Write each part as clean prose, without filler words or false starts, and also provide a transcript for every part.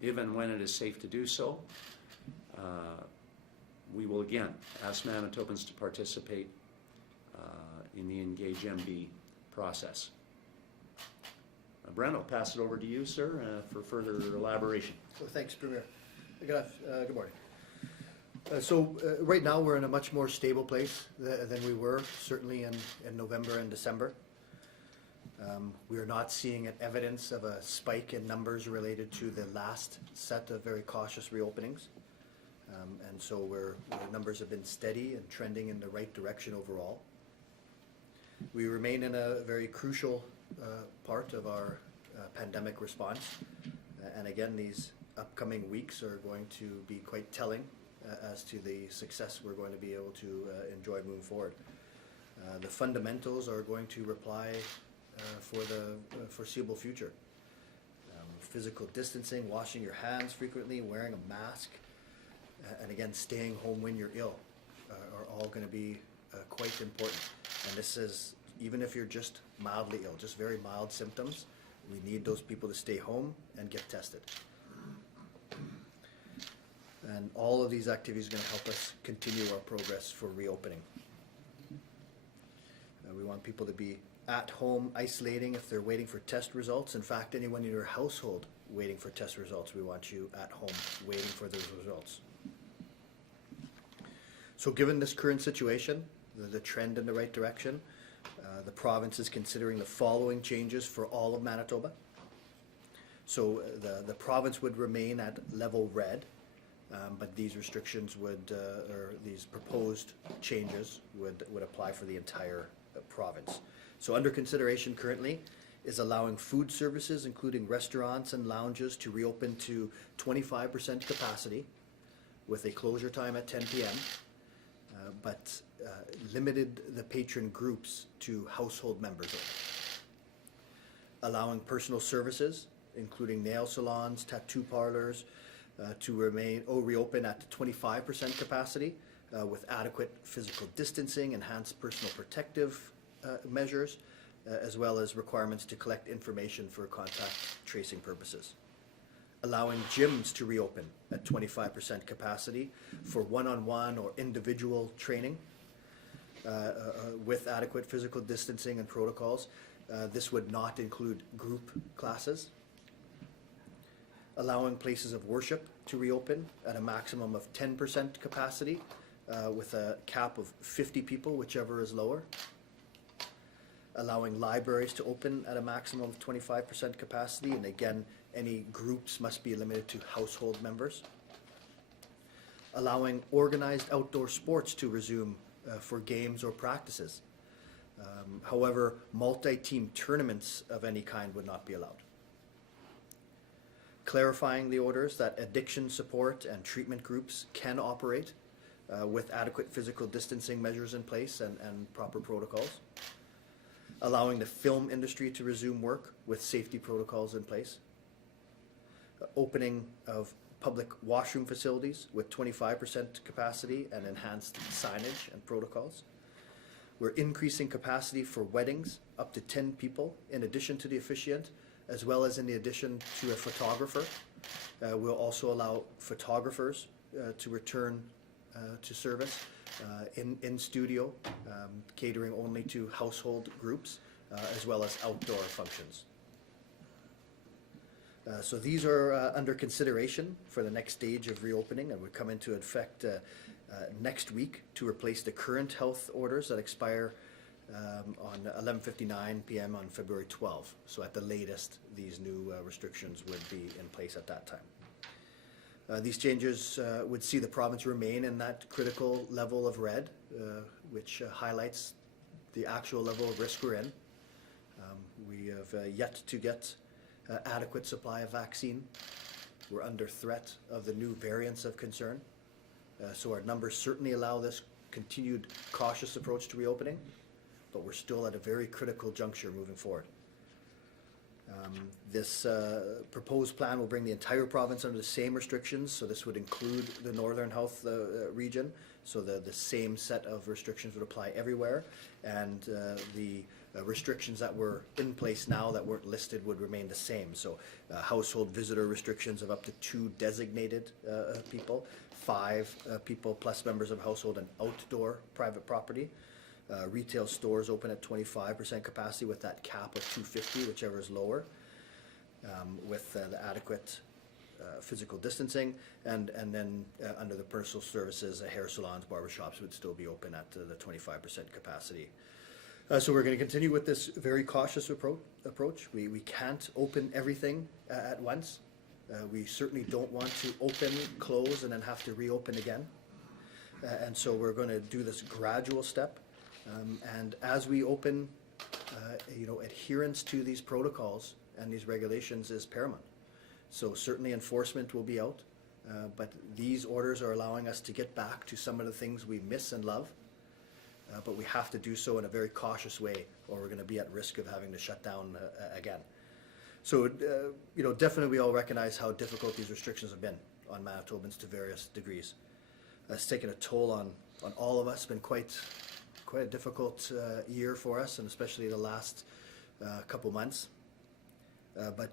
if and when it is safe to do so, we will again ask Manitobans to participate in the Engage MB process. Brent, I'll pass it over to you, sir, for further elaboration. So thanks, Premier. Good morning. Right now we're in a much more stable place than we were, certainly in November and December. We are not seeing evidence of a spike in numbers related to the last set of very cautious reopenings. And so our numbers have been steady and trending in the right direction overall. We remain in a very crucial part of our pandemic response. And again, these upcoming weeks are going to be quite telling as to the success we're going to be able to enjoy moving forward. The fundamentals are going to reply for the foreseeable future. Physical distancing, washing your hands frequently, wearing a mask, and again, staying home when you're ill are all going to be quite important. And this is, even if you're just mildly ill, just very mild symptoms, we need those people to stay home and get tested. And all of these activities are going to help us continue our progress for reopening. We want people to be at home isolating if they're waiting for test results. In fact, anyone in your household waiting for test results, we want you at home waiting for those results. So given this current situation, the trend in the right direction, the province is considering the following changes for all of Manitoba. So the province would remain at level red, but these restrictions would, or these proposed changes would apply for the entire province. So under consideration currently is allowing food services, including restaurants and lounges, to reopen to 25% capacity with a closure time at 10 p.m., but limited the patron groups to household members only. Allowing personal services, including nail salons, tattoo parlors, to reopen at 25% capacity with adequate physical distancing, enhanced personal protective measures, as well as requirements to collect information for contact tracing purposes. Allowing gyms to reopen at 25% capacity for one-on-one or individual training with adequate physical distancing and protocols. This would not include group classes. Allowing places of worship to reopen at a maximum of 10% capacity with a cap of 50 people, whichever is lower. Allowing libraries to open at a maximum of 25% capacity, and again, any groups must be limited to household members. Allowing organized outdoor sports to resume for games or practices. However, multi-team tournaments of any kind would not be allowed. Clarifying the orders that addiction support and treatment groups can operate with adequate physical distancing measures in place and proper protocols. Allowing the film industry to resume work with safety protocols in place. Opening of public washroom facilities with 25% capacity and enhanced signage and protocols. We're increasing capacity for weddings up to 10 people in addition to the officiant, as well as in the addition to a photographer. We'll also allow photographers to return to service in studio, catering only to household groups, as well as outdoor functions. So these are under consideration for the next stage of reopening and would come into effect next week to replace the current health orders that expire on 11:59 p.m. on February 12. So at the latest, these new restrictions would be in place at that time. These changes would see the province remain in that critical level of red, which highlights the actual level of risk we're in. We have yet to get adequate supply of vaccine. We're under threat of the new variants of concern. So our numbers certainly allow this continued cautious approach to reopening, but we're still at a very critical juncture moving forward. This proposed plan will bring the entire province under the same restrictions, so this would include the Northern Health region, so the same set of restrictions would apply everywhere, and the Restrictions that were in place now that weren't listed would remain the same. So household visitor restrictions of up to 2 designated people, 5 people plus members of household and outdoor private property. Retail stores open at 25% capacity with that cap of 250, whichever is lower, with the adequate physical distancing, and then under the personal services, hair salons, barbershops would still be open at the 25% capacity. So we're going to continue with this very cautious approach. We can't open everything at once. We certainly don't want to open, close, and then have to reopen again. And so we're going to do this gradual step. And as we open, adherence to these protocols and these regulations is paramount. So certainly enforcement will be out, but these orders are allowing us to get back to some of the things we miss and love. But we have to do so in a very cautious way, or we're going to be at risk of having to shut down again. So, definitely we all recognize how difficult these restrictions have been on Manitobans to various degrees. It's taken a toll on all of us. It's been quite a difficult year for us, and especially the last couple months. But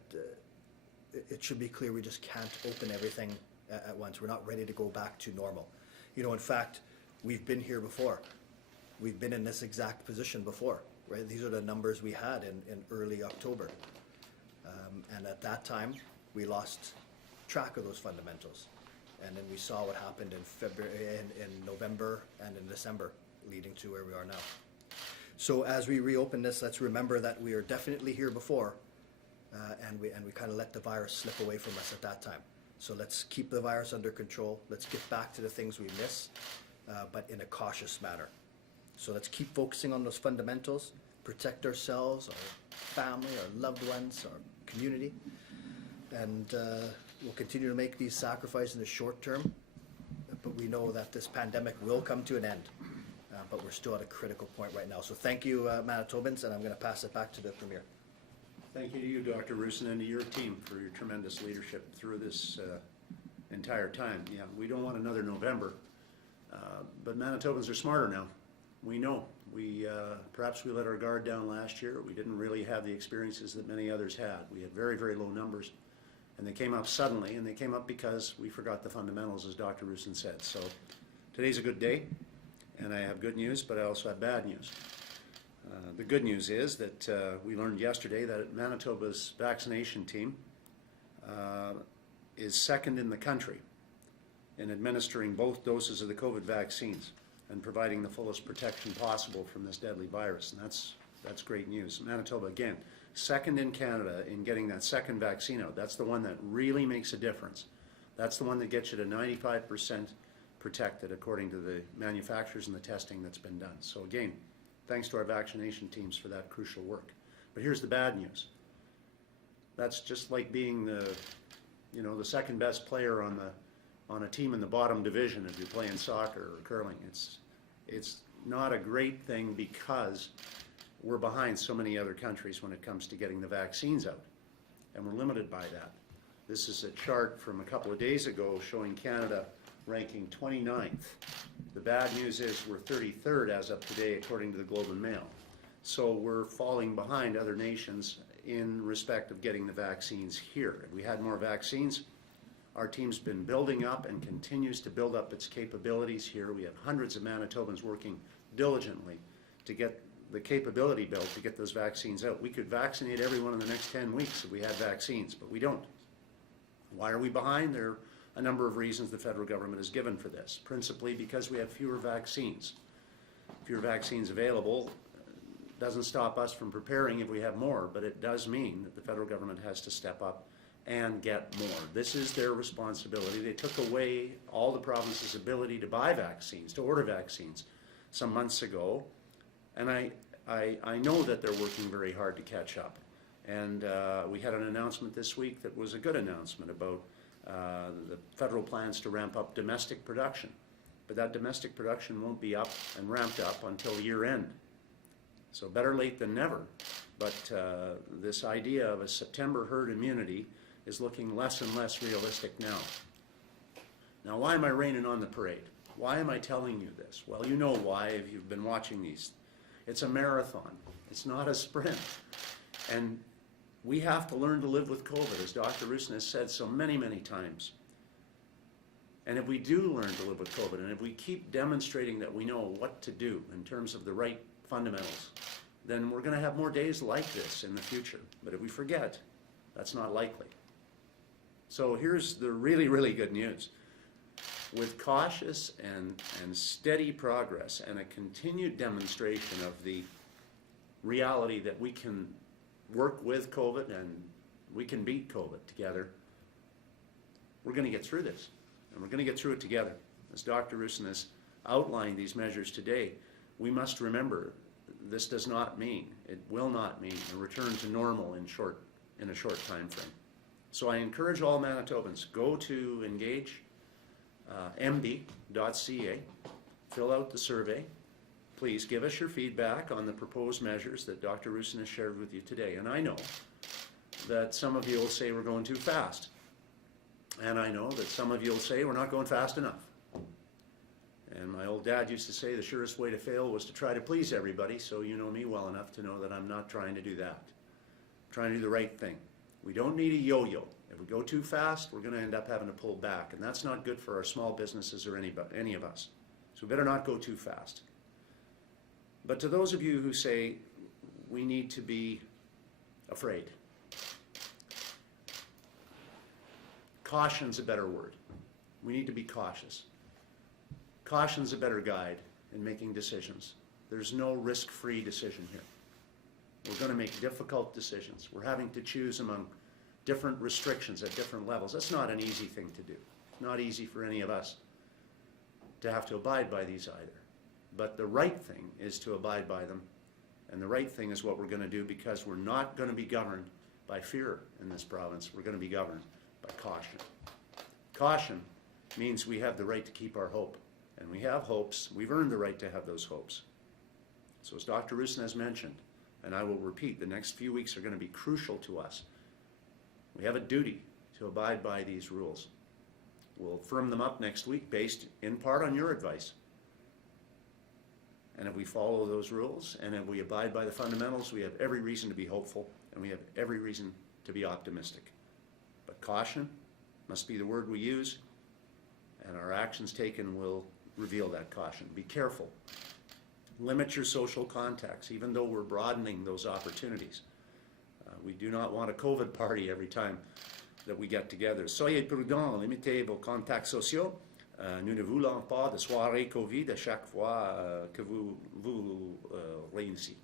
it should be clear we just can't open everything at once. We're not ready to go back to normal. In fact, we've been here before. We've been in this exact position before, right? These are the numbers we had in early October. And at that time, we lost track of those fundamentals. And then we saw what happened in February, in November and in December, leading to where we are now. So as we reopen this, let's remember that we are definitely here before, and we kind of let the virus slip away from us at that time. So let's keep the virus under control. Let's get back to the things we miss, but in a cautious manner. So let's keep focusing on those fundamentals, protect ourselves, our family, our loved ones, our community, and we'll continue to make these sacrifices in the short term, but we know that this pandemic will come to an end, but we're still at a critical point right now. So thank you, Manitobans, and I'm going to pass it back to the Premier. Thank you to you, Dr. Roussin, and to your team for your tremendous leadership through this entire time. Yeah, we don't want another November, but Manitobans are smarter now. We know. Perhaps we let our guard down last year. We didn't really have the experiences that many others had. We had very, very low numbers, and they came up suddenly, and they came up because we forgot the fundamentals, as Dr. Roussin said. So today's a good day, and I have good news, but I also have bad news. The good news is that we learned yesterday that Manitoba's vaccination team is second in the country in administering both doses of the COVID vaccines and providing the fullest protection possible from this deadly virus, and that's great news. Manitoba, again, second in Canada in getting that second vaccine out. That's the one that really makes a difference. That's the one that gets you to 95% protected according to the manufacturers and the testing that's been done. So again, thanks to our vaccination teams for that crucial work. But here's the bad news. That's just like being the second best player on a team in the bottom division if you're playing soccer or curling. It's not a great thing because we're behind so many other countries when it comes to getting the vaccines out, and we're limited by that. This is a chart from a couple of days ago showing Canada ranking 29th. The bad news is we're 33rd as of today according to the Globe and Mail. So we're falling behind other nations in respect of getting the vaccines here. If we had more vaccines, our team's been building up and continues to build up its capabilities here. We have hundreds of Manitobans working diligently to get the capability built to get those vaccines out. We could vaccinate everyone in the next 10 weeks if we had vaccines, but we don't. Why are we behind? There are a number of reasons the federal government has given for this, principally because we have fewer vaccines. Fewer vaccines available doesn't stop us from preparing if we have more, but it does mean that the federal government has to step up and get more. This is their responsibility. They took away all the province's ability to buy vaccines, to order vaccines some months ago, and I know that they're working very hard to catch up. And we had an announcement this week that was a good announcement about the federal plans to ramp up domestic production. But that domestic production won't be up and ramped up until year end. So better late than never. But this idea of a September herd immunity is looking less and less realistic now. Now, why am I raining on the parade? Why am I telling you this? Well, you know why if you've been watching these It's a marathon. It's not a sprint. And we have to learn to live with COVID, as Dr. Roussin has said so many, many times. And if we do learn to live with COVID, and if we keep demonstrating that we know what to do in terms of the right fundamentals, then we're going to have more days like this in the future. But if we forget, that's not likely. So here's the really, really good news. With cautious and steady progress and a continued demonstration of the reality that we can work with COVID and we can beat COVID together, we're going to get through this. And we're going to get through it together. As Dr. Roussin has outlined these measures today, we must remember this does not mean, it will not mean, a return to normal in a short time frame. So I encourage all Manitobans, go to engagemb.ca, fill out the survey. Please give us your feedback on the proposed measures that Dr. Roussin has shared with you today. And I know that some of you will say we're going too fast. And I know that some of you will say we're not going fast enough. And my old dad used to say the surest way to fail was to try to please everybody, so you know me well enough to know that I'm not trying to do that. I'm trying to do the right thing. We don't need a yo-yo. If we go too fast, we're going to end up having to pull back, and that's not good for our small businesses or any of us. So we better not go too fast. But to those of you who say we need to be afraid, caution's a better word. We need to be cautious. Caution's a better guide in making decisions. There's no risk-free decision here. We're going to make difficult decisions. We're having to choose among different restrictions at different levels. That's not an easy thing to do. It's not easy for any of us to have to abide by these either. But the right thing is to abide by them. And the right thing is what we're going to do, because we're not going to be governed by fear in this province. We're going to be governed by caution. Caution means we have the right to keep our hope. And we have hopes. We've earned the right to have those hopes. So as Dr. Roussin has mentioned, and I will repeat, the next few weeks are going to be crucial to us. We have a duty to abide by these rules. We'll firm them up next week based in part on your advice. And if we follow those rules and if we abide by the fundamentals, we have every reason to be hopeful and we have every reason to be optimistic. But caution must be the word we use, and our actions taken will reveal that caution. Be careful. Limit your social contacts, even though we're broadening those opportunities. We do not want a COVID party every time that we get together. Soyez prudents, limitez vos contacts sociaux. Nous ne voulons pas de soirée COVID à chaque fois que vous réunissez.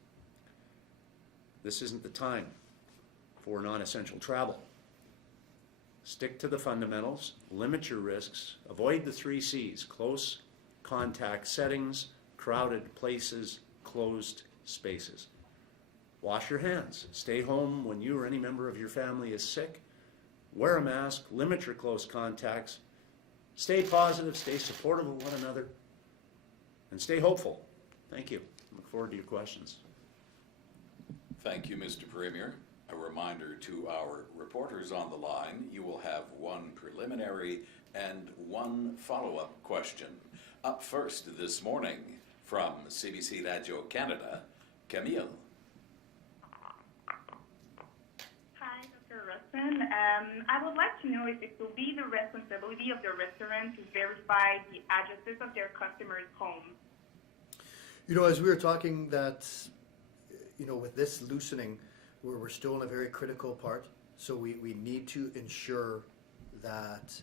This isn't the time for non-essential travel. Stick to the fundamentals, limit your risks, avoid the 3 C's: close contact settings, crowded places, closed spaces. Wash your hands. Stay home when you or any member of your family is sick. Wear a mask, limit your close contacts. Stay positive, stay supportive of one another, and stay hopeful. Thank you. Look forward to your questions. Thank you, Mr. Premier. A reminder to our reporters on the line, you will have 1 preliminary and 1 follow-up question. Up first this morning from CBC Radio Canada, Camille. Hi, Dr. Roussin. I would like to know if it will be the responsibility of the restaurant to verify the addresses of their customers' homes. You know, as we were talking that, you know, with this loosening, we're still in a very critical part. So we need to ensure that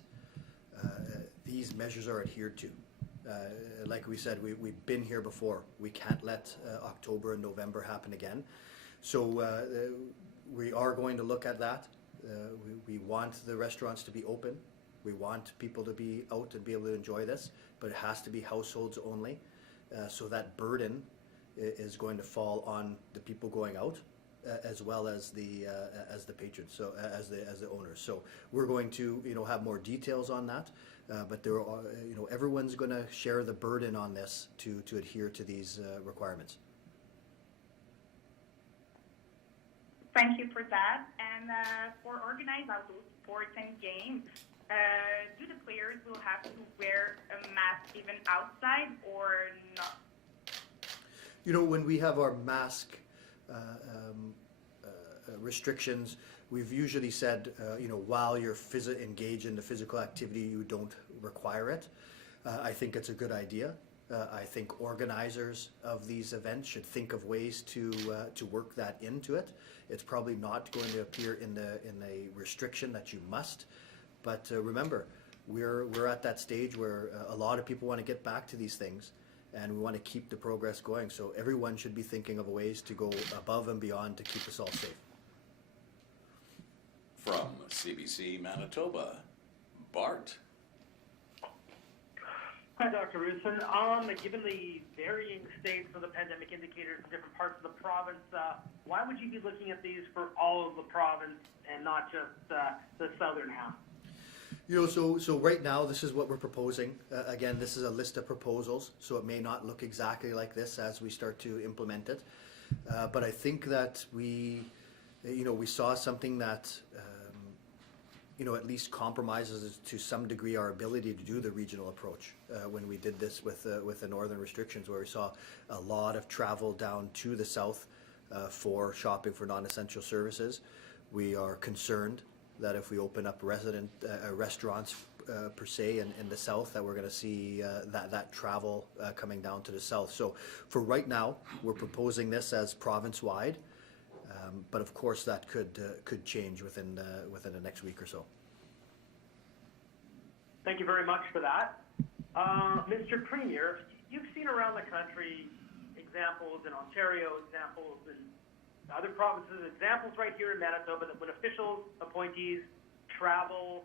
these measures are adhered to. Like we said, we've been here before. We can't let October and November happen again. So we are going to look at that. We want the restaurants to be open. We want people to be out and be able to enjoy this, but it has to be households only. So that burden is going to fall on the people going out, as well as the patrons, so as the owners. So we're going to have more details on that, but there are, everyone's going to share the burden on this to adhere to these requirements. Thank you for that. And for organized outdoor sports and games, do the players will have to wear a mask even outside or not? You know, when we have our mask restrictions, we've usually said, you know, while you're engaged in the physical activity, you don't require it. I think it's a good idea. I think organizers of these events should think of ways to work that into it. It's probably not going to appear in a restriction that you must, but remember, we're at that stage where a lot of people want to get back to these things, and we want to keep the progress going. So everyone should be thinking of ways to go above and beyond to keep us all safe. From CBC Manitoba, Bart. Hi, Dr. Roussin. Given the varying states of the pandemic indicators in different parts of the province, why would you be looking at these for all of the province and not just the southern half? You know, so right now, this is what we're proposing. Again, this is a list of proposals, so it may not look exactly like this as we start to implement it. But I think that we saw something that, at least compromises to some degree our ability to do the regional approach when we did this with the northern restrictions, where we saw a lot of travel down to the south for shopping for non-essential services. We are concerned that if we open up restaurants per se in the south, that we're going to see that travel coming down to the south. So for right now, we're proposing this as province-wide, but of course that could change within the next week or so. Thank you very much for that. Mr. Premier, you've seen around the country examples in Ontario, examples in other provinces, examples right here in Manitoba that when officials, appointees travel,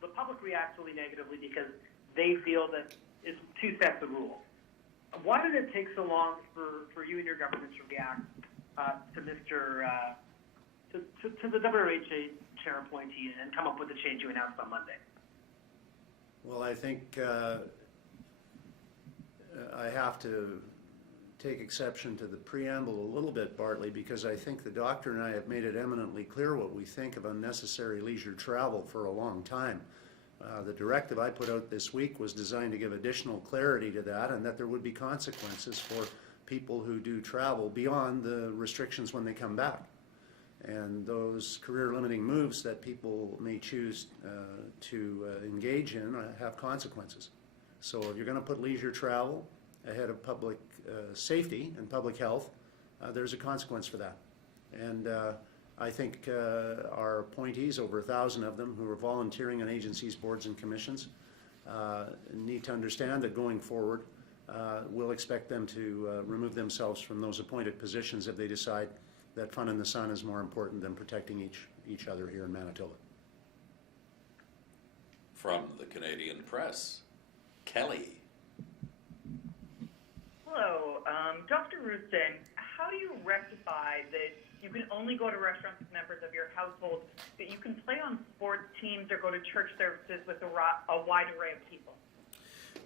the public reacts really negatively because they feel that it's two sets of rules. Why did it take so long for you and your government to react to the WHA chair appointee and come up with the change you announced on Monday? Well, I think I have to take exception to the preamble a little bit, Bartley, because I think the doctor and I have made it eminently clear what we think of unnecessary leisure travel for a long time. The directive I put out this week was designed to give additional clarity to that, and that there would be consequences for people who do travel beyond the restrictions when they come back. And those career-limiting moves that people may choose to engage in have consequences. So if you're going to put leisure travel ahead of public safety and public health, there's a consequence for that. And I think our appointees, over 1,000 of them, who are volunteering on agencies, boards, and commissions, need to understand that going forward, we'll expect them to remove themselves from those appointed positions if they decide that fun in the sun is more important than protecting each other here in Manitoba. From the Canadian Press, Kelly. Hello, Dr. Roussin, how do you rectify that you can only go to restaurants with members of your household, that you can play on sports teams or go to church services with a wide array of people?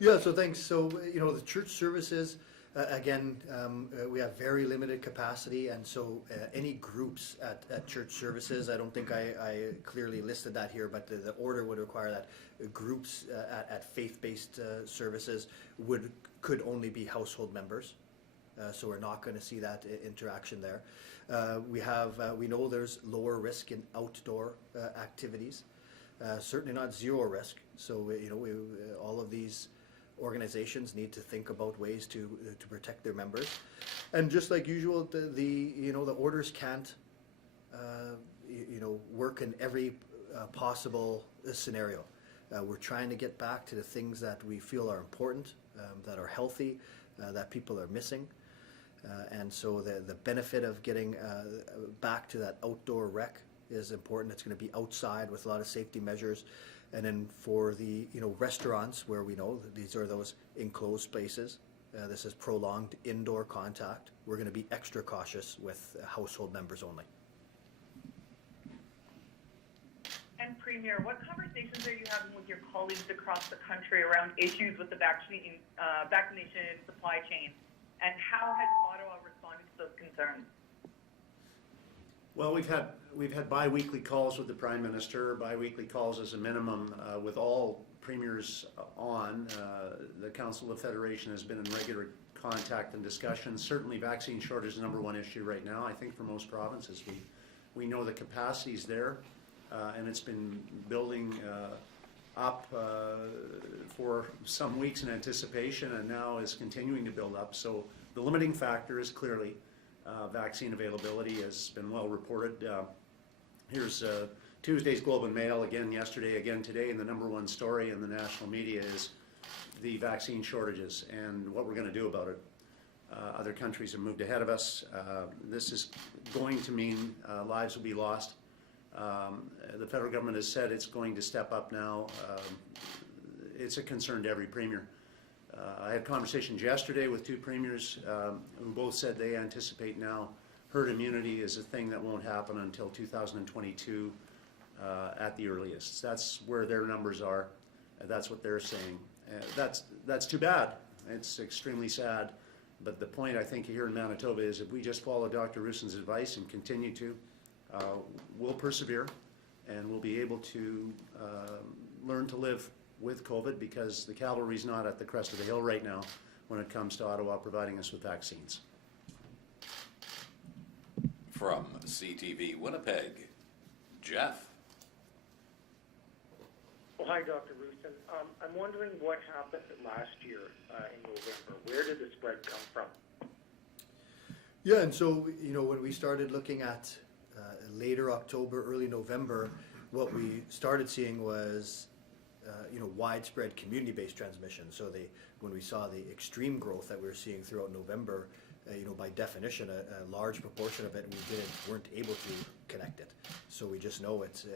Yeah, so thanks. So, the church services, again, we have very limited capacity, and so any groups at church services, I don't think I clearly listed that here, but the order would require that groups at faith-based services could only be household members. So we're not going to see that interaction there. We know there's lower risk in outdoor activities, certainly not zero risk. So all of these organizations need to think about ways to protect their members, and just like usual, the orders can't work in every possible scenario. We're trying to get back to the things that we feel are important, that are healthy, that people are missing. And so the benefit of getting back to that outdoor rec is important. It's going to be outside with a lot of safety measures. And then for the restaurants, where we know that these are those enclosed spaces, this is prolonged indoor contact. We're going to be extra cautious with household members only. And Premier, what conversations are you having with your colleagues across the country around issues with the vaccination supply chain? And how has Ottawa responded to those concerns? Well, we've had bi-weekly calls with the Prime Minister, bi-weekly calls as a minimum with all premiers on. The Council of Federation has been in regular contact and discussion. Certainly vaccine shortage is the number one issue right now, I think, for most provinces. We know the capacity is there, and it's been building up for some weeks in anticipation, and now is continuing to build up. So the limiting factor is clearly vaccine availability, has been well reported. Here's Tuesday's Globe and Mail, again yesterday, again today, and the number one story in the national media is the vaccine shortages and what we're going to do about it. Other countries have moved ahead of us. This is going to mean lives will be lost. The federal government has said it's going to step up now. It's a concern to every premier. I had conversations yesterday with two premiers who both said they anticipate now herd immunity is a thing that won't happen until 2022 at the earliest. That's where their numbers are. That's what they're saying. That's too bad. It's extremely sad. But the point I think here in Manitoba is if we just follow Dr. Roussin's advice and continue to, we'll persevere and we'll be able to learn to live with COVID, because the cavalry's not at the crest of the hill right now when it comes to Ottawa providing us with vaccines. From CTV Winnipeg, Jeff. Well, hi, Dr. Roussin. I'm wondering what happened last year in November. Where did the spread come from? Yeah, and so, when we started looking at later October, early November, what we started seeing was, widespread community-based transmission. So when we saw the extreme growth that we were seeing throughout November, by definition, a large proportion of it weren't able to connect it. So we just know it's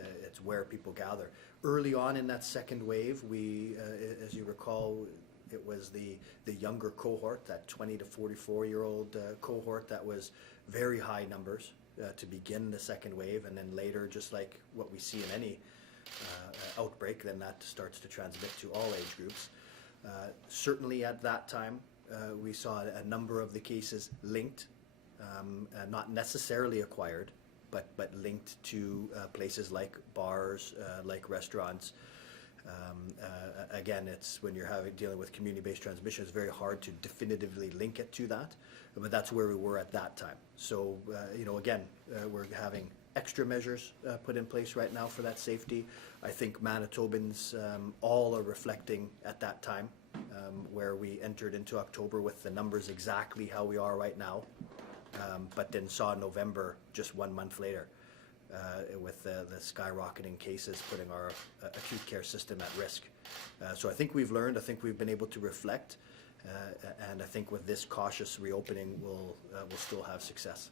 where people gather. Early on in that second wave, we, as you recall, it was the younger cohort, that 20 to 44-year-old cohort, that was very high numbers to begin the second wave, and then later, just like what we see in any outbreak, then that starts to transmit to all age groups. Certainly at that time, we saw a number of the cases linked, not necessarily acquired, but linked to places like bars, like restaurants. Again, it's when you're dealing with community-based transmission, it's very hard to definitively link it to that, but that's where we were at that time. So, again, we're having extra measures put in place right now for that safety. I think Manitobans all are reflecting at that time, where we entered into October with the numbers exactly how we are right now, but then saw November just 1 month later with the skyrocketing cases putting our acute care system at risk. So I think we've learned, I think we've been able to reflect, and I think with this cautious reopening we'll still have success.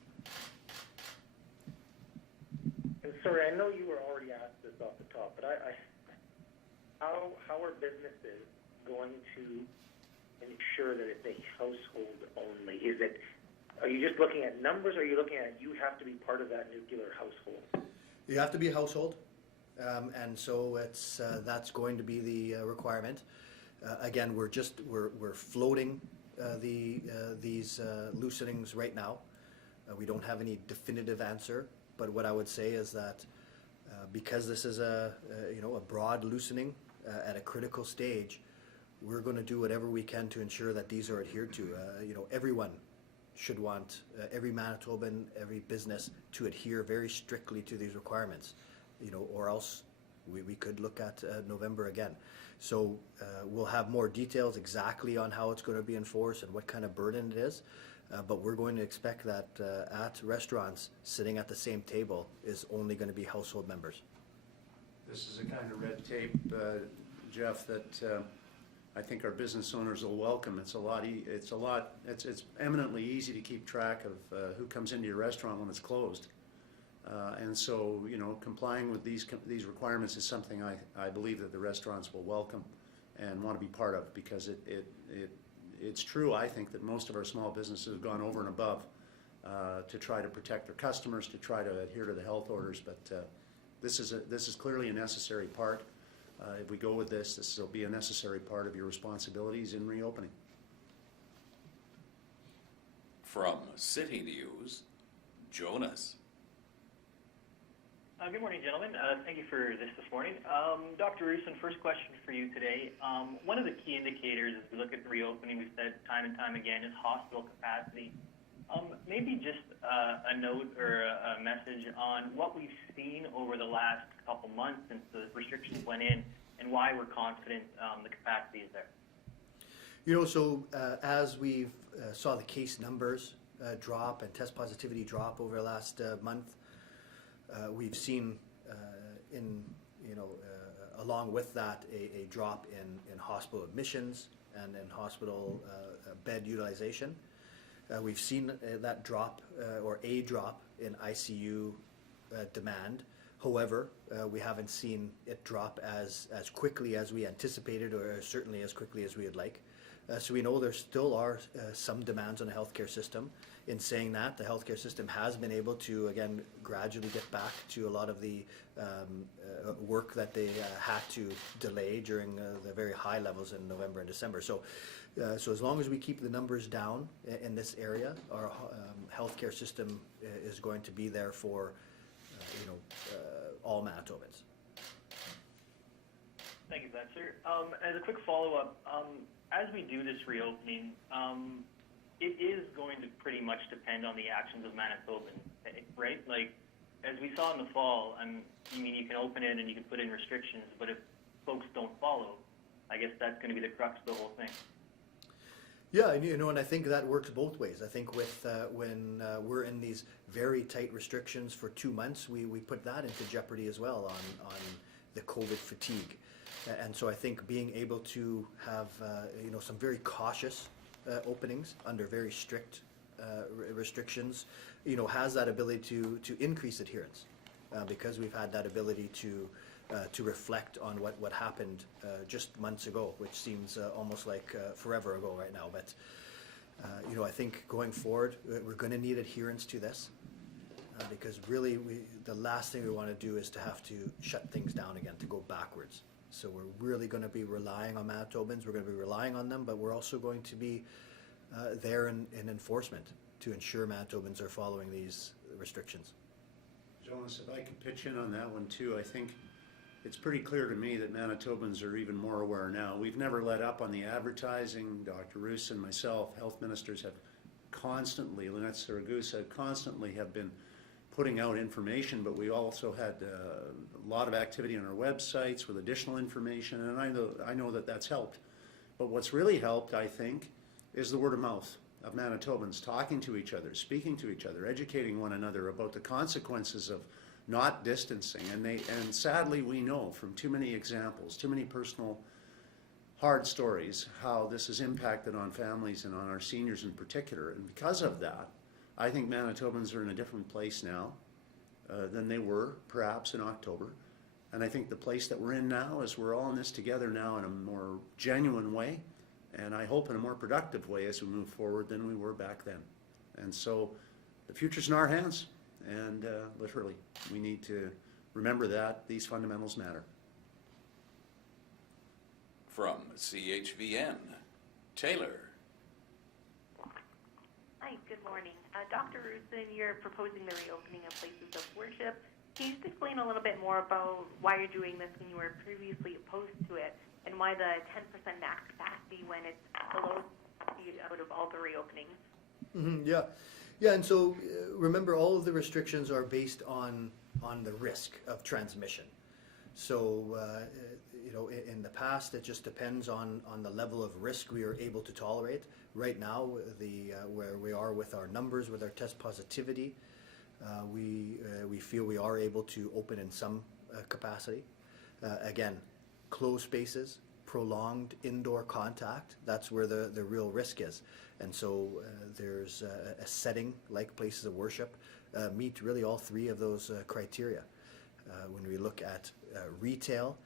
And sorry, I know you were already asked this off the top, but how are businesses going to ensure that it's a household only? Are you just looking at numbers, or are you looking at you have to be part of that nuclear household? You have to be a household, and so that's going to be the requirement. Again, we're floating these loosenings right now. We don't have any definitive answer, but what I would say is that because this is a broad loosening at a critical stage, we're going to do whatever we can to ensure that these are adhered to. Everyone should want, every Manitoban, every business, to adhere very strictly to these requirements, or else we could look at November again. So we'll have more details exactly on how it's going to be enforced and what kind of burden it is, but we're going to expect that at restaurants, sitting at the same table is only going to be household members. This is a kind of red tape, Jeff, that I think our business owners will welcome. It's eminently easy to keep track of who comes into your restaurant when it's closed, and so complying with these requirements is something I believe that the restaurants will welcome and want to be part of, because it's true. I think that most of our small businesses have gone over and above to try to protect their customers, to try to adhere to the health orders, but this is clearly a necessary part. If we go with this will be a necessary part of your responsibilities in reopening. From CityNews, Jonas. Good morning, gentlemen. Thank you for this morning. Dr. Roussin, first question for you today. One of the key indicators as we look at the reopening, we've said time and time again, is hospital capacity. Maybe just a note or a message on what we've seen over the last couple months since the restrictions went in and why we're confident the capacity is there. You know, so as we've saw the case numbers drop and test positivity drop over the last month, we've seen along with that a drop in hospital admissions and in hospital bed utilization. We've seen that drop or a drop in ICU demand. However, we haven't seen it drop as quickly as we anticipated, or certainly as quickly as we would like. So we know there still are some demands on the healthcare system. In saying that, the healthcare system has been able to, again, gradually get back to a lot of the work that they had to delay during the very high levels in November and December. So as long as we keep the numbers down in this area, our healthcare system is going to be there for, all Manitobans. Thank you for that, sir. As a quick follow-up, as we do this reopening, it is going to pretty much depend on the actions of Manitobans, right? Like, as we saw in the fall, you can open it and you can put in restrictions, but if folks don't follow, I guess that's going to be the crux of the whole thing. Yeah, and I think that works both ways. I think with when we're in these very tight restrictions for 2 months, we put that into jeopardy as well on the COVID fatigue. And so I think being able to have some very cautious openings under very strict restrictions, has that ability to increase adherence because we've had that ability to reflect on what happened just months ago, which seems almost like forever ago right now. But I think going forward, we're going to need adherence to this because really the last thing we want to do is to have to shut things down again, to go backwards. So we're really going to be relying on Manitobans. We're going to be relying on them, but we're also going to be there in enforcement to ensure Manitobans are following these restrictions. Jonas, if I could pitch in on that one too, I think it's pretty clear to me that Manitobans are even more aware now. We've never let up on the advertising. Dr. Roussin, myself, health ministers have constantly, Lynette Saragusa, constantly have been putting out information, but we also had a lot of activity on our websites with additional information, and I know that that's helped. But what's really helped, I think, is the word of mouth of Manitobans talking to each other, speaking to each other, educating one another about the consequences of not distancing. And sadly, we know from too many examples, too many personal hard stories, how this has impacted on families and on our seniors in particular. And because of that, I think Manitobans are in a different place now than they were perhaps in October. And I think the place that we're in now is we're all in this together now in a more genuine way, and I hope in a more productive way as we move forward than we were back then. And so the future's in our hands, and literally we need to remember that these fundamentals matter. From CHVN, Taylor. Hi, good morning. Dr. Roussin, you're proposing the reopening of places of worship. Can you just explain a little bit more about why you're doing this when you were previously opposed to it, and why the 10% max capacity when it's below out of all the reopenings? Mm-hmm, yeah, and so remember, all of the restrictions are based on the risk of transmission. So in the past, it just depends on the level of risk we are able to tolerate. Right now, where we are with our numbers, with our test positivity, we feel we are able to open in some capacity. Again, closed spaces, prolonged indoor contact, that's where the real risk is. And so there's a setting like places of worship meet really all three of those criteria. When we look at retail,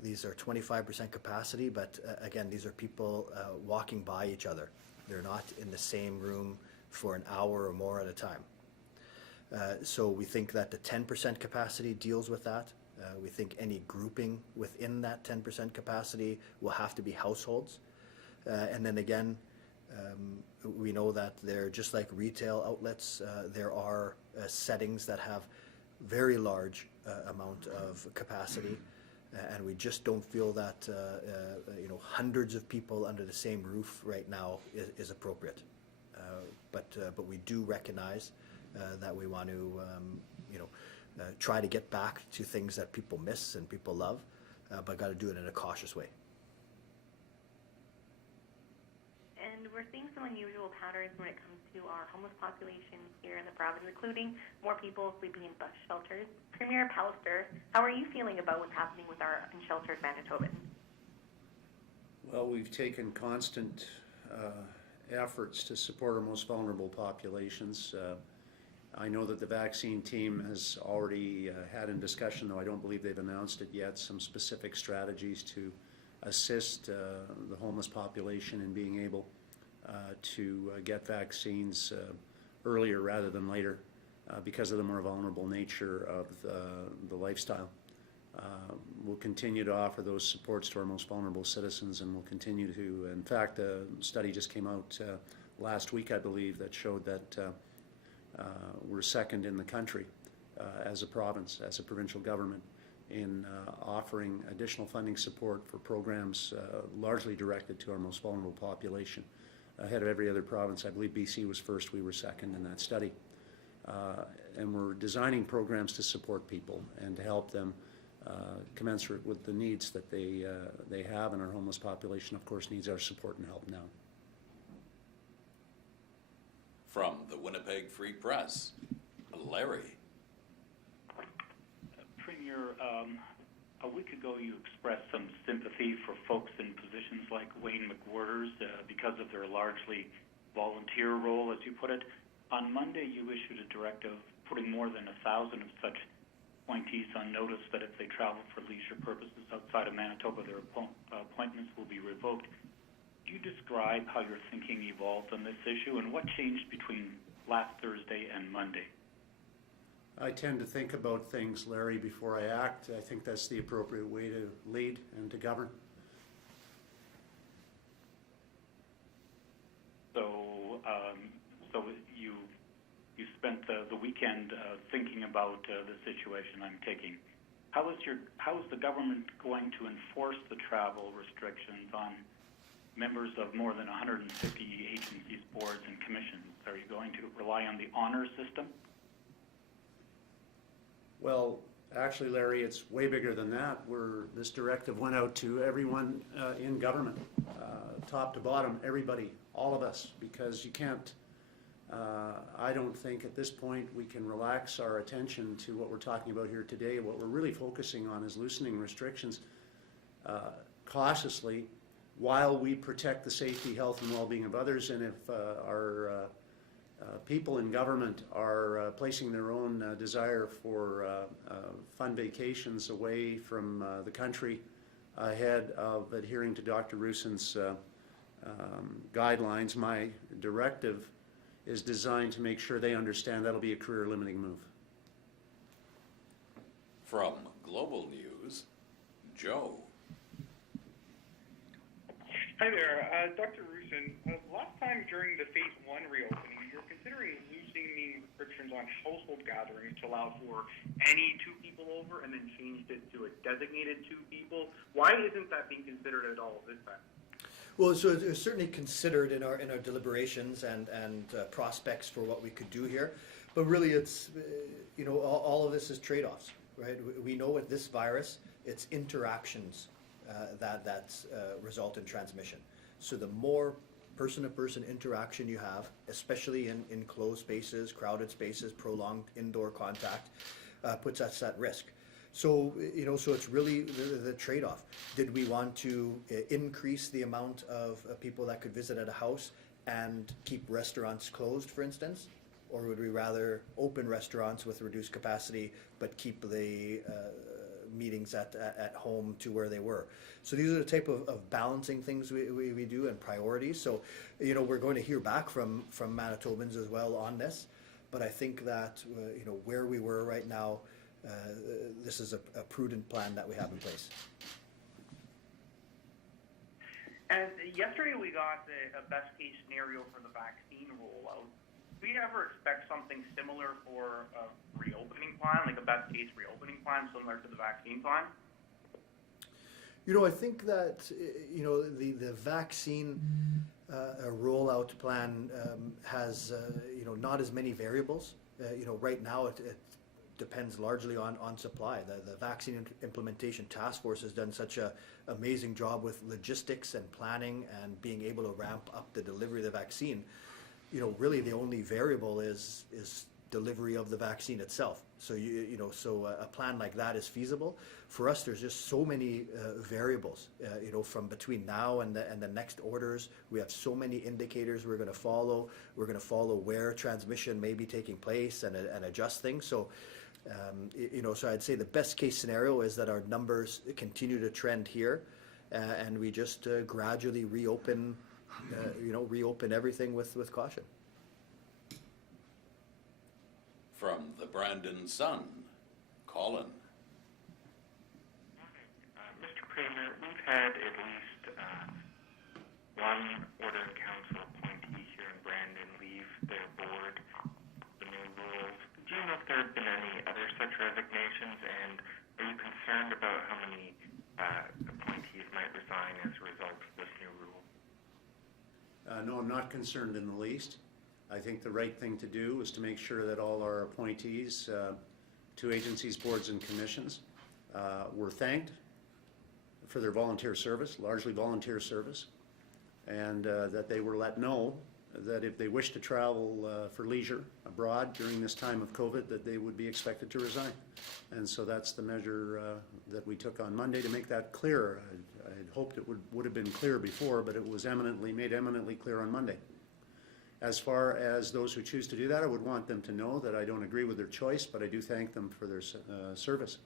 these are 25% capacity, but again, these are people walking by each other. They're not in the same room for an hour or more at a time. So we think that the 10% capacity deals with that. We think any grouping within that 10% capacity will have to be households. And then again, we know that they're just like retail outlets. There are settings that have very large amount of capacity, and we just don't feel that hundreds of people under the same roof right now is appropriate. But we do recognize that we want to try to get back to things that people miss and people love, but got to do it in a cautious way. And we're seeing some unusual patterns when it comes to our homeless population here in the province, including more people sleeping in bus shelters. Premier Pallister, how are you feeling about what's happening with our unsheltered Manitobans? Well, we've taken constant efforts to support our most vulnerable populations. I know that the vaccine team has already had in discussion, though I don't believe they've announced it yet, some specific strategies to assist the homeless population in being able to get vaccines earlier rather than later because of the more vulnerable nature of the lifestyle. We'll continue to offer those supports to our most vulnerable citizens, and we'll continue to. In fact, a study just came out last week, I believe, that showed that we're second in the country as a province, as a provincial government, in offering additional funding support for programs largely directed to our most vulnerable population. Ahead of every other province, I believe BC was first, we were second in that study. And we're designing programs to support people and to help them commensurate with the needs that they have, and our homeless population, of course, needs our support and help now. From the Winnipeg Free Press, Larry. Premier, a week ago you expressed some sympathy for folks in positions like Wayne McWhirter's because of their largely volunteer role, as you put it. On Monday, you issued a directive putting more than 1,000 of such appointees on notice that if they travel for leisure purposes outside of Manitoba, their appointments will be revoked. Could you describe how your thinking evolved on this issue, and what changed between last Thursday and Monday? I tend to think about things, Larry, before I act. I think that's the appropriate way to lead and to govern. So you spent the weekend thinking about the situation, I'm taking. How is the government going to enforce the travel restrictions on members of more than 150 agencies, boards, and commissions? Are you going to rely on the honor system? Well, actually, Larry, it's way bigger than that. This directive went out to everyone in government, top to bottom, everybody, all of us, because you can't, I don't think at this point we can relax our attention to what we're talking about here today. What we're really focusing on is loosening restrictions cautiously while we protect the safety, health, and well-being of others. And if our people in government are placing their own desire for fun vacations away from the country ahead of adhering to Dr. Roussin's guidelines, my directive is designed to make sure they understand that'll be a career-limiting move. From Global News, Joe. Hi there, Dr. Roussin. Last time during the Phase 1 reopening, you were considering loosening restrictions on household gatherings to allow for any 2 people over, and then changed it to a designated 2 people. Why isn't that being considered at all this time? Well, so it's certainly considered in our deliberations and prospects for what we could do here, but really it's all of this is trade-offs, right? We know with this virus, it's interactions that result in transmission. So the more person-to-person interaction you have, especially in closed spaces, crowded spaces, prolonged indoor contact, puts us at risk. So, so it's really the trade-off. Did we want to increase the amount of people that could visit at a house and keep restaurants closed, for instance? Or would we rather open restaurants with reduced capacity but keep the meetings at home to where they were? So these are the type of balancing things we do and priorities. So, we're going to hear back from Manitobans as well on this. But I think that, where we were right now, this is a prudent plan that we have in place. And yesterday we got a best case scenario for the vaccine rollout. we ever expect something similar for a reopening plan, like a best case reopening plan similar to the vaccine plan? I think that, the vaccine rollout plan has, not as many variables. Right now it depends largely on supply. The vaccine implementation task force has done such an amazing job with logistics and planning and being able to ramp up the delivery of the vaccine. Really the only variable is delivery of the vaccine itself. So a plan like that is feasible. For us, there's just so many variables. From between now and the next orders, we have so many indicators we're going to follow. We're going to follow where transmission may be taking place and adjust things. So, so I'd say the best case scenario is that our numbers continue to trend here, and we just gradually reopen everything with caution. From the Brandon Sun, Colin. Mr. Premier, we've had at least one Order in Council appointee here in Brandon leave their board, the new rules. Do you know if there have been any other such resignations, and are you concerned about how many appointees might resign as a result of this new rule? No, I'm not concerned in the least. I think the right thing to do is to make sure that all our appointees to agencies, boards, and commissions were thanked for their volunteer service, largely volunteer service, and that they were let know that if they wish to travel for leisure abroad during this time of COVID, that they would be expected to resign. And so that's the measure that we took on Monday to make that clearer. I had hoped it would have been clear before, but it was made eminently clear on Monday. As far as those who choose to do that, I would want them to know that I don't agree with their choice, but I do thank them for their service.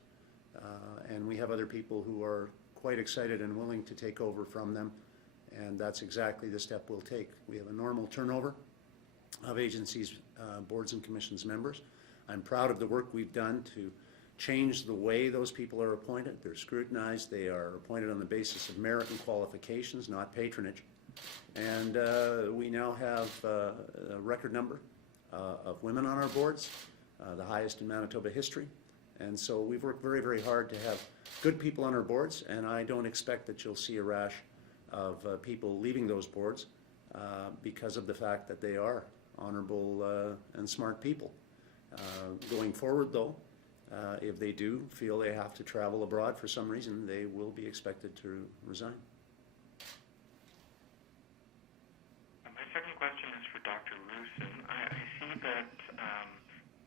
And we have other people who are quite excited and willing to take over from them, and that's exactly the step we'll take. We have a normal turnover of agencies, boards, and commissions members. I'm proud of the work we've done to change the way those people are appointed. They're scrutinized. They are appointed on the basis of merit and qualifications, not patronage. And we now have a record number of women on our boards, the highest in Manitoba history. And so we've worked very, very hard to have good people on our boards, and I don't expect that you'll see a rash of people leaving those boards because of the fact that they are honorable and smart people. Going forward, though, if they do feel they have to travel abroad for some reason, they will be expected to resign. My second question is for Dr. Roussin. I see that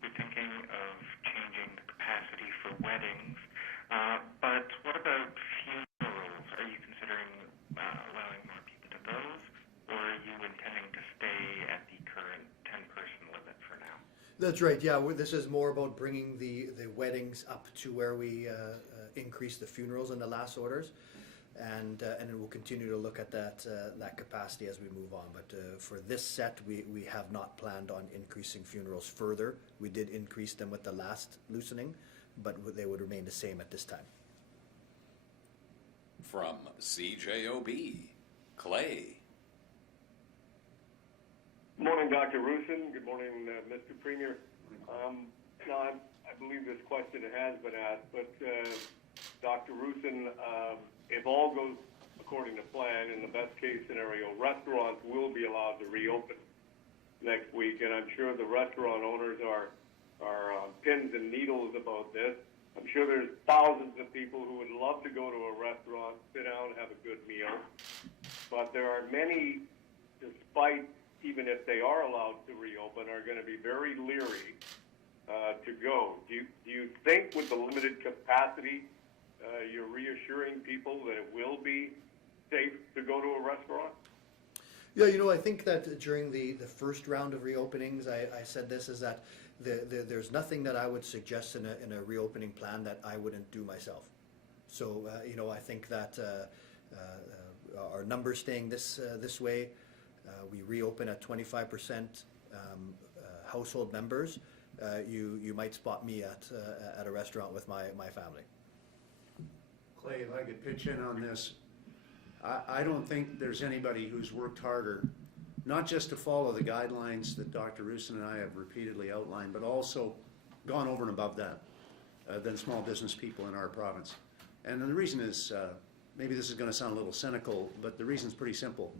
you're thinking of changing the capacity for weddings, but what about funerals? Are you considering allowing more people to those, or are you intending to stay at the current 10-person limit for now? That's right, yeah. This is more about bringing the weddings up to where we increase the funerals in the last orders. And then we'll continue to look at that capacity as we move on. But for this set, we have not planned on increasing funerals further. We did increase them with the last loosening, but they would remain the same at this time. From CJOB, Clay. Good morning, Dr. Roussin. Good morning, Mr. Premier. Now, I believe this question has been asked, but Dr. Roussin, if all goes according to plan, in the best case scenario, restaurants will be allowed to reopen next week, and I'm sure the restaurant owners are pins and needles about this. I'm sure there's thousands of people who would love to go to a restaurant, sit down, have a good meal, but there are many, despite even if they are allowed to reopen, are going to be very leery to go. Do you think with the limited capacity, you're reassuring people that it will be safe to go to a restaurant? Yeah, I think that during the first round of reopenings, I said this, is that there's nothing that I would suggest in a reopening plan that I wouldn't do myself. So, I think that our numbers staying this way, we reopen at 25% household members, you might spot me at a restaurant with my family. Clay, if I could pitch in on this, I don't think there's anybody who's worked harder not just to follow the guidelines that Dr. Roussin and I have repeatedly outlined, but also gone over and above that than small business people in our province. And the reason is, maybe this is going to sound a little cynical, but the reason is pretty simple.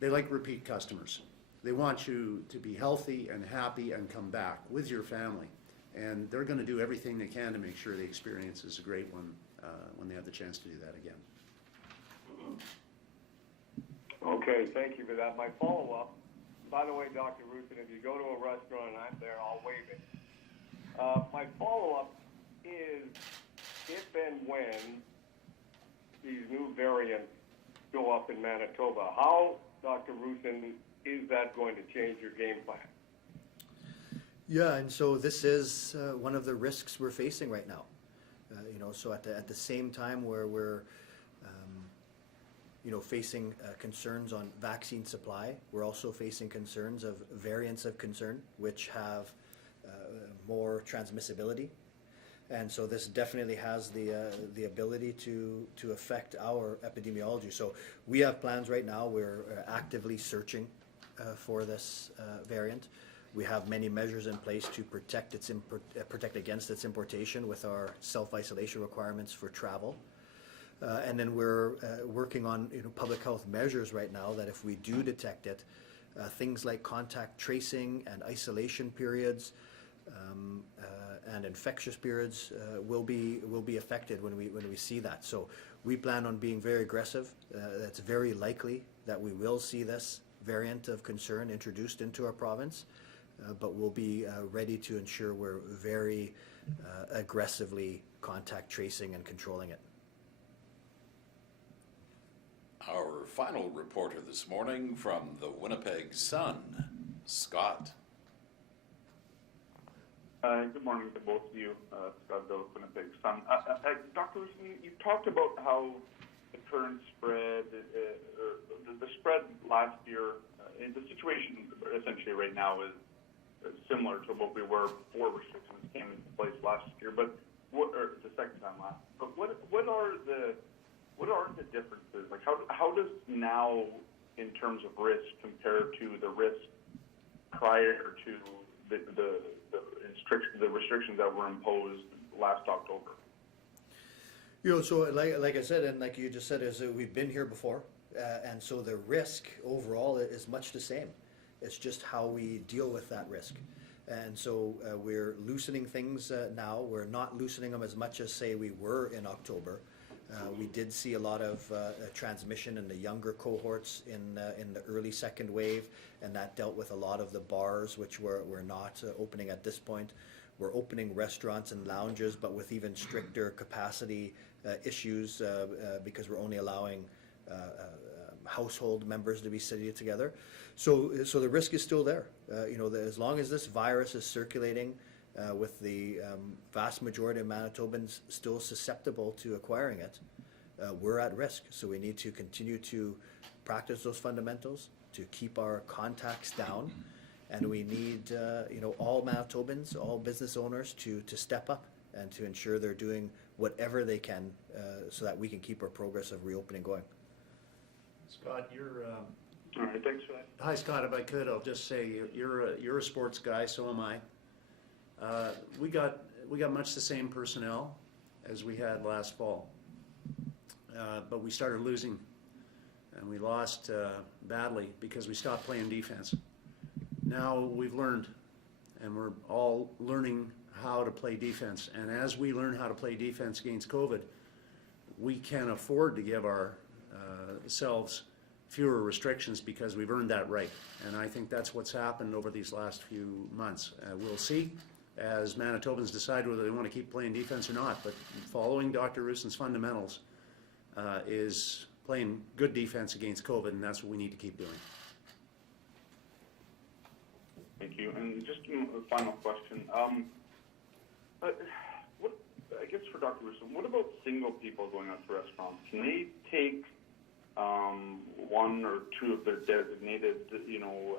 They like repeat customers. They want you to be healthy and happy and come back with your family. And they're going to do everything they can to make sure the experience is a great one when they have the chance to do that again. Okay, thank you for that. My follow-up, by the way, Dr. Roussin, if you go to a restaurant and I'm there, I'll wave it. My follow-up is if and when these new variants go up in Manitoba, how, Dr. Roussin, is that going to change your game plan? Yeah, and so this is one of the risks we're facing right now. So at the same time where we're facing concerns on vaccine supply, we're also facing concerns of variants of concern, which have more transmissibility. And so this definitely has the ability to affect our epidemiology. So we have plans right now. We're actively searching for this variant. We have many measures in place to protect against its importation with our self-isolation requirements for travel. And then we're working on public health measures right now that if we do detect it, things like contact tracing and isolation periods and infectious periods will be affected when we see that. So we plan on being very aggressive. It's very likely that we will see this variant of concern introduced into our province, but we'll be ready to ensure we're very aggressively contact tracing and controlling it. Our final reporter this morning from the Winnipeg Sun, Scott. Good morning to both of you, Scott Bill, Winnipeg Sun. Dr. Roussin, you talked about how the current spread, the spread last year, the situation essentially right now is similar to what we were before restrictions came into place last year, but or the second time last. But what are the differences? Like how does now, in terms of risk, compare to the risk prior to the restrictions that were imposed last October? So like I said, and like you just said, is that we've been here before, and so the risk overall is much the same. It's just how we deal with that risk. And so we're loosening things now. We're not loosening them as much as, say, we were in October. We did see a lot of transmission in the younger cohorts in the early second wave, and that dealt with a lot of the bars, which we're not opening at this point. We're opening restaurants and lounges, but with even stricter capacity issues because we're only allowing household members to be sitting together. So the risk is still there. As long as this virus is circulating with the vast majority of Manitobans still susceptible to acquiring it, we're at risk. So we need to continue to practice those fundamentals, to keep our contacts down, and we need all Manitobans, all business owners to step up and to ensure they're doing whatever they can so that we can keep our progress of reopening going. Scott, you're... All right, thanks for that. Hi, Scott. If I could, I'll just say you're a sports guy. So am I. We got much the same personnel as we had last fall, but we started losing, and we lost badly because we stopped playing defense. Now we've learned, and we're all learning how to play defense. And as we learn how to play defense against COVID, we can afford to give ourselves fewer restrictions because we've earned that right. And I think that's what's happened over these last few months. We'll see as Manitobans decide whether they want to keep playing defense or not. But following Dr. Roussin's fundamentals is playing good defense against COVID, and that's what we need to keep doing. Thank you. And just a final question. I guess for Dr. Roussin, what about single people going out to restaurants? Can they take one or two of their designated,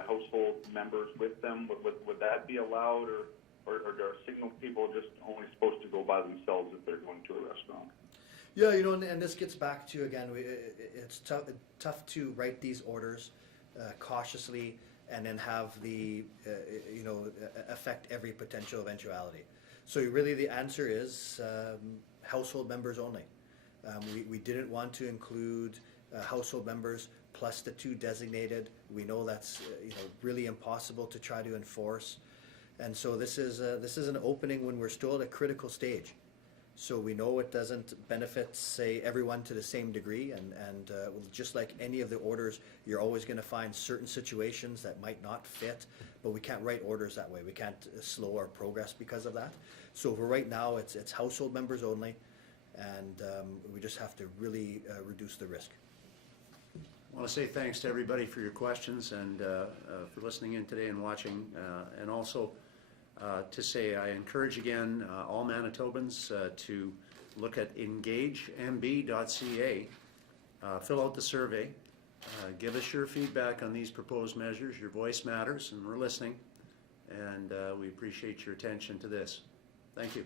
household members with them? Would that be allowed, or are single people just only supposed to go by themselves if they're going to a restaurant? Yeah, and this gets back to, again, it's tough to write these orders cautiously and then have the, affect every potential eventuality. So really the answer is household members only. We didn't want to include household members plus the 2 designated. We know that's really impossible to try to enforce. And so this is an opening when we're still at a critical stage. So we know it doesn't benefit, say, everyone to the same degree, and just like any of the orders, you're always going to find certain situations that might not fit, but we can't write orders that way. We can't slow our progress because of that. So for right now, it's household members only, and we just have to really reduce the risk. I want to say thanks to everybody for your questions and for listening in today and watching, and also to say I encourage again all Manitobans to look at engagemb.ca, fill out the survey, give us your feedback on these proposed measures. Your voice matters, and we're listening, and we appreciate your attention to this. Thank you.